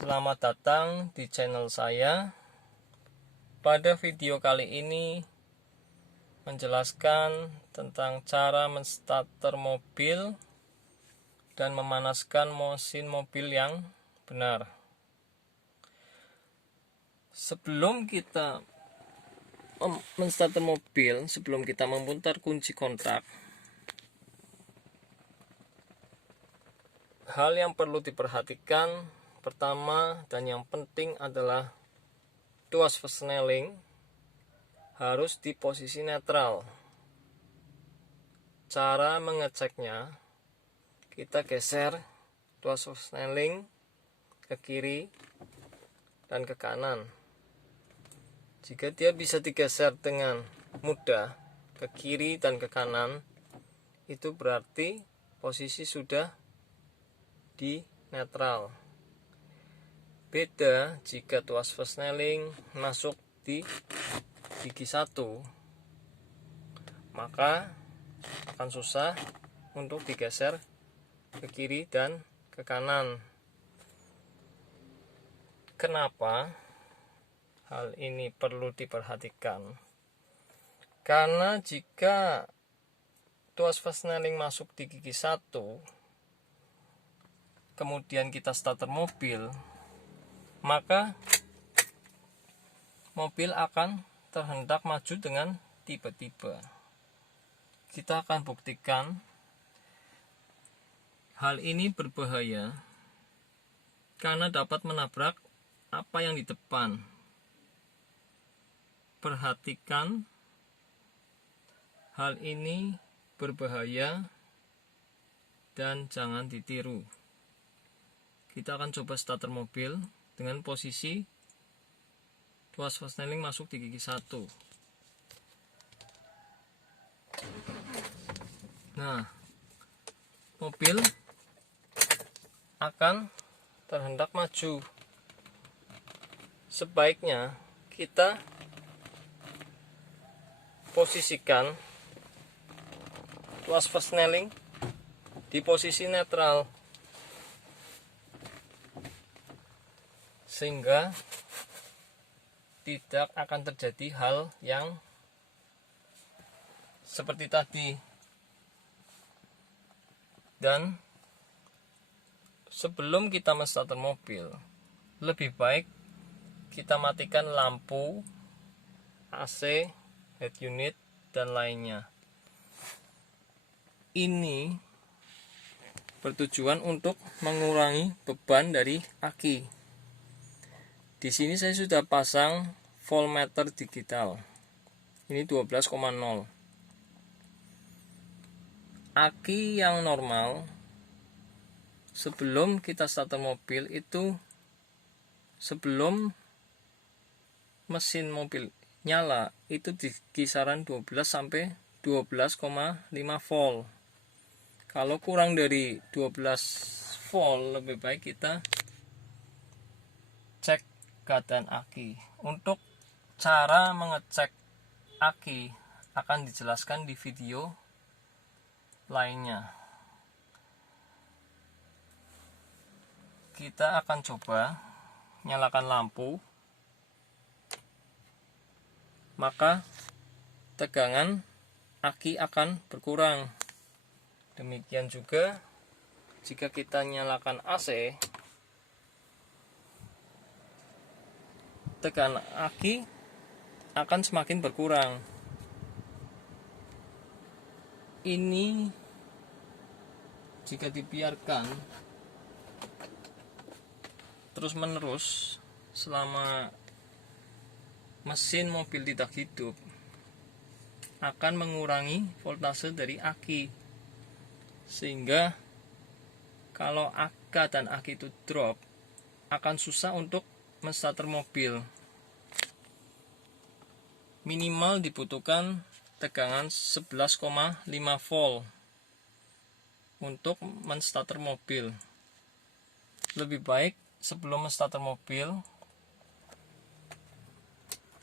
Selamat datang di channel saya. Pada video kali ini menjelaskan tentang cara menstarter mobil dan memanaskan mesin mobil yang benar. Sebelum kita menstarter mobil, sebelum kita memutar kunci kontak, hal yang perlu diperhatikan pertama dan yang penting adalah tuas persneling harus di posisi netral. Cara mengeceknya, kita geser tuas persneling ke kiri dan ke kanan. Jika dia bisa digeser dengan mudah ke kiri dan ke kanan, itu berarti posisi sudah di netral. Beda jika tuas persneling masuk di gigi 1, maka akan susah untuk digeser ke kiri dan ke kanan. Kenapa hal ini perlu diperhatikan? Karena jika tuas persneling masuk di gigi 1, kemudian kita starter mobil, maka mobil akan terhendak maju dengan tiba-tiba. Kita akan buktikan hal ini berbahaya karena dapat menabrak apa yang di depan. Perhatikan, hal ini berbahaya dan jangan ditiru. Kita akan coba starter mobil dengan posisi tuas persneling masuk di gigi 1. Nah, mobil akan terhendak maju. Sebaiknya kita posisikan tuas persneling di posisi netral, sehingga tidak akan terjadi hal yang seperti tadi. Dan sebelum kita menstarter mobil, lebih baik kita matikan lampu, AC, head unit, dan lainnya. Ini bertujuan untuk mengurangi beban dari aki. Di sini saya sudah pasang voltmeter digital. Ini 12,0. Aki yang normal sebelum kita starter mobil itu, sebelum mesin mobil nyala, itu di kisaran 12 sampai 12,5 volt. Kalau kurang dari 12 volt, lebih baik kita cek keadaan aki. Untuk cara mengecek aki akan dijelaskan di video lainnya. Kita akan coba nyalakan lampu, maka tegangan aki akan berkurang. Demikian juga jika kita nyalakan AC, tegangan aki akan semakin berkurang. Ini jika dibiarkan terus menerus selama mesin mobil tidak hidup, akan mengurangi voltase dari aki, sehingga kalau keadaan aki itu drop, akan susah untuk menstarter mobil. Minimal dibutuhkan tegangan 11,5 volt untuk menstarter mobil. Lebih baik sebelum menstarter mobil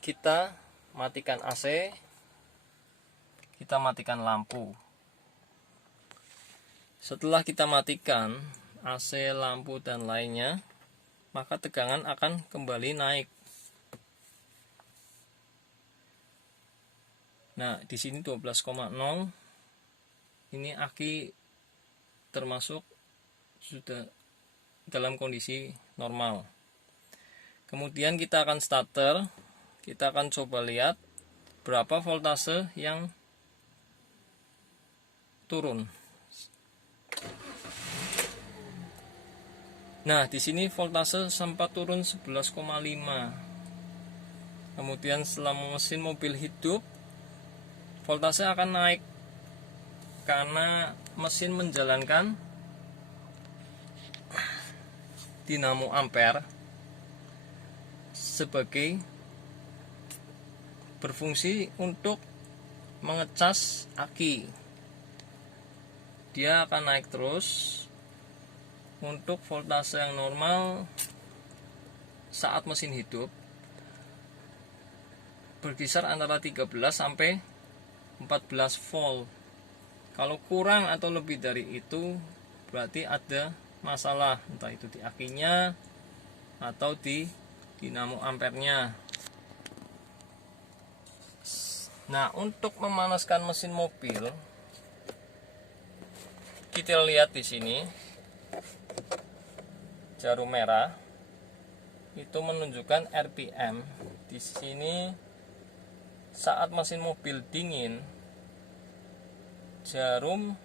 kita matikan AC, kita matikan lampu. Setelah kita matikan AC, lampu, dan lainnya, maka tegangan akan kembali naik. Nah, di sini 12,0 ini aki termasuk sudah dalam kondisi normal. Kemudian kita akan starter, kita akan coba lihat berapa voltase yang turun. Nah, di sini voltase sempat turun 11,5. Kemudian setelah mesin mobil hidup, voltase akan naik karena mesin menjalankan dinamo ampere sebagai berfungsi untuk mengecas aki. Dia akan naik terus untuk voltase yang normal saat mesin hidup berkisar antara 13 sampai 14 volt. Kalau kurang atau lebih dari itu berarti ada masalah, entah itu di akinya atau di dinamo ampernya. Nah, untuk memanaskan mesin mobil, kita lihat di sini jarum merah itu menunjukkan RPM. Di sini saat mesin mobil dingin, jarum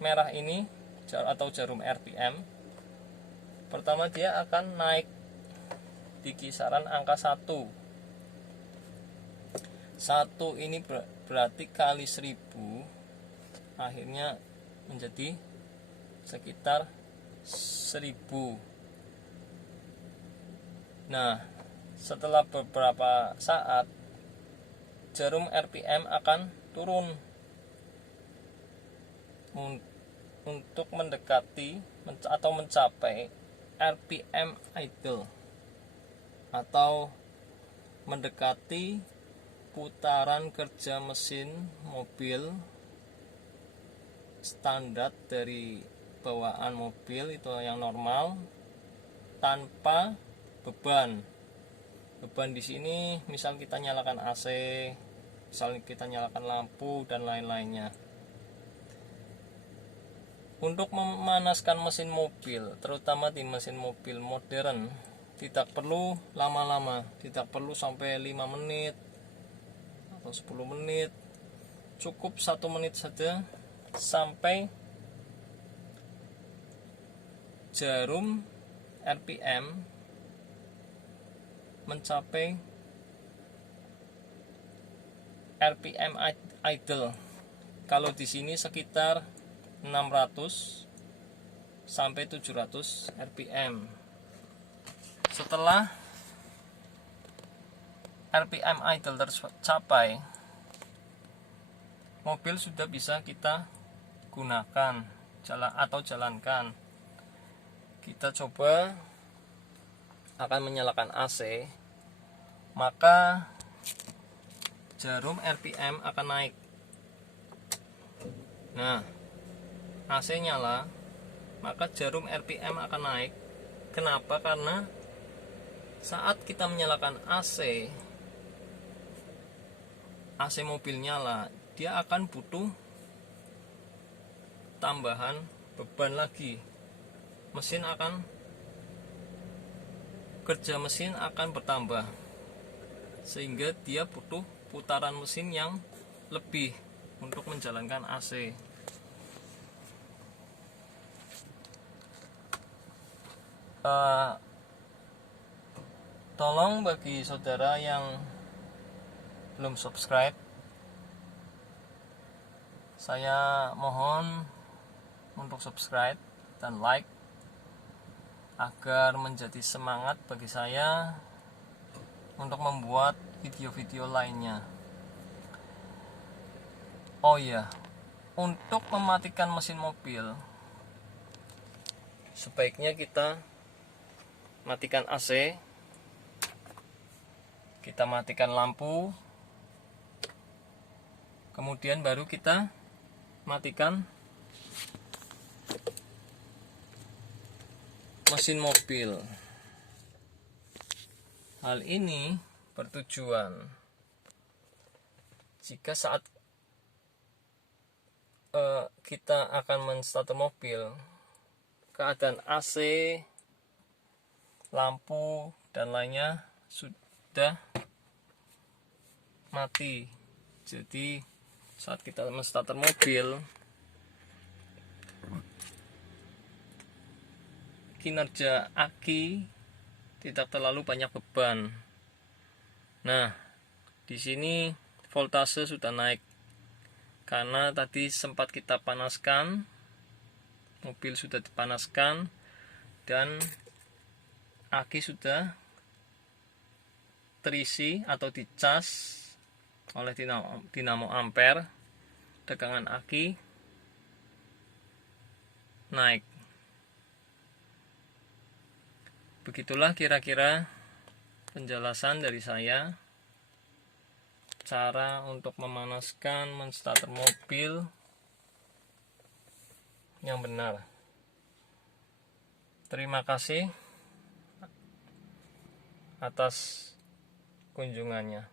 merah ini atau jarum RPM pertama dia akan naik di kisaran angka 1 ini berarti kali 1000, akhirnya menjadi sekitar 1000. Nah, setelah beberapa saat jarum RPM akan turun untuk mendekati atau mencapai RPM idle atau mendekati putaran kerja mesin mobil standar dari bawaan mobil itu yang normal tanpa beban. Beban di sini misal kita nyalakan AC, misal kita nyalakan lampu dan lain-lainnya. Untuk memanaskan mesin mobil, terutama di mesin mobil modern, tidak perlu lama-lama, tidak perlu sampai 5 menit atau 10 menit, cukup 1 menit saja sampai jarum RPM mencapai RPM idle. Kalau di sini sekitar 600 sampai 700 RPM. Setelah RPM idle tercapai, mobil sudah bisa kita gunakan atau jalankan. Kita coba akan menyalakan AC, maka jarum RPM akan naik. Nah, AC nyala, maka jarum RPM akan naik. Kenapa? Karena saat kita menyalakan AC mobil nyala, dia akan butuh tambahan beban lagi. Kerja mesin akan bertambah, sehingga dia butuh putaran mesin yang lebih untuk menjalankan AC. Tolong bagi saudara yang belum subscribe, saya mohon untuk subscribe dan like agar menjadi semangat bagi saya untuk membuat video-video lainnya. Oh iya, untuk mematikan mesin mobil sebaiknya kita matikan AC, kita matikan lampu, kemudian baru kita matikan mesin mobil. Hal ini bertujuan jika saat kita akan menstarter mobil, keadaan AC, lampu, dan lainnya sudah mati. Jadi saat kita menstarter mobil, kinerja aki tidak terlalu banyak beban. Nah, di sini voltase sudah naik karena tadi sempat kita panaskan, mobil sudah dipanaskan dan aki sudah terisi atau dicas oleh dinamo ampere. Tegangan aki naik. Begitulah kira-kira penjelasan dari saya cara untuk memanaskan menstarter mobil yang benar. Terima kasih atas kunjungannya.